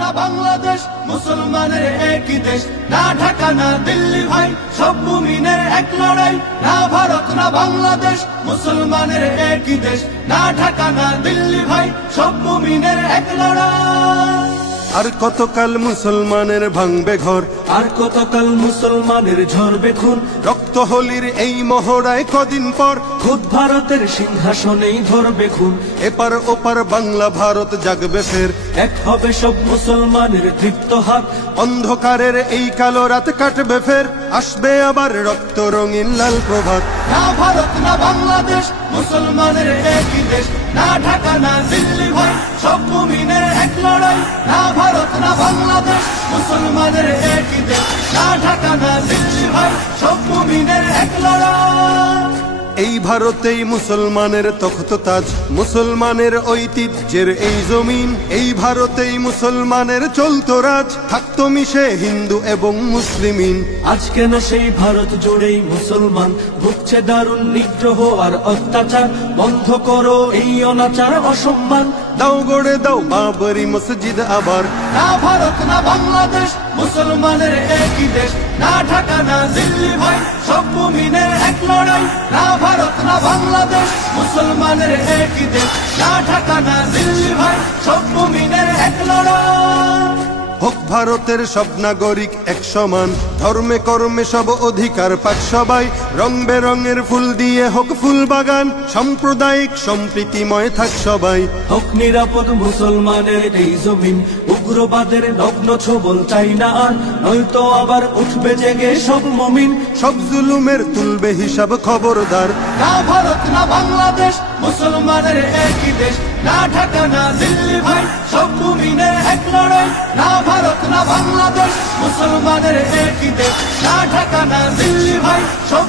না বাংলাদেশ, মুসলমানের একই দেশ, না ঢাকা না দিল্লি ভাই, সব মুমিনের এক লড়াই। না ভারত না বাংলাদেশ, মুসলমানের একই দেশ, না ঢাকা না দিল্লি ভাই, সব মুমিনের এক লড়াই। আর কতকাল মুসলমানের ভাঙবে ঘর, আর কতকাল মুসলমানের ঝরবে খুন, রক্ত হোলির এই মহড়ায় কদিন পর খুদ ভারতের সিংহাসনেই ধরবে খুন। এপার ওপার বাংলা ভারত জাগবে ফের, এক হবে সব মুসলমানের তৃপ্ত হাত। অন্ধকারের এই কালো রাত কাটবে ফের, আসবে আবার রক্ত রঙিন লাল প্রভাত। না ভারত না বাংলাদেশ, মুসলমানের একই দেশ, না ঢাকা না দিল্লি ভাই, সব মুমিনের এক লড়াই। না ভারত না বাংলাদেশ, মুসলমানের একই দেশ, না ঢাকা না দিল্লি ভাই, সব মুমিনের এক লড়াই। এই ভারতেই মুসলমানের তখ্ত তাজ, মুসলমানের ঐতিহ্যের এই জমিন। এই ভারতেই মুসলমানের চলত রাজ, থাকতো মিশে হিন্দু এবং মুসলিমিন। আজ কেন সেই ভারত জুড়েই মুসলমান ভুগছে দারুণ নিগ্রহ আর অত্যাচার। বন্ধ করো এই অনাচার অসম্মান, দাও গড়ে দাও বাবরি মসজিদ আবার। না ভারত না বাংলাদেশ, মুসলমানের একই দেশ, না ঢাকা না দিল্লি ভাই, সব মুমিনের এক লড়াই। না ভারত না বাংলাদেশ, মুসলমানের একই দেশ, না ঢাকা না দিল্লি ভাই, সব মুমিনের এক লড়াই। হোক ভারতের সব নাগরিক এক সমান, ধর্মে কর্মে সব অধিকার পাক সবাই। রং বেরঙের ফুল দিয়ে হোক ফুল বাগান, সাম্প্রদায়িক সম্প্রীতিময় থাক সবাই। হোক নিরাপদ মুসলমানের এই জমিন, উগ্রবাদের নগ্ন ছবল চাই না আর, নয়তো আবার উঠবে জেগে সব মুমিন। সব জুলুমের তুলবে হিসাব খবরদার। না ভারত না বাংলাদেশ, মুসলমানের একই দেশ, না ঢাকা না দিল্লি ভাই, সব মুমিনের এক লড়াই। না ভারত না বাংলাদেশ, মুসলমানের একই দেশ, না ঢাকা না দিল্লি ভাই, সব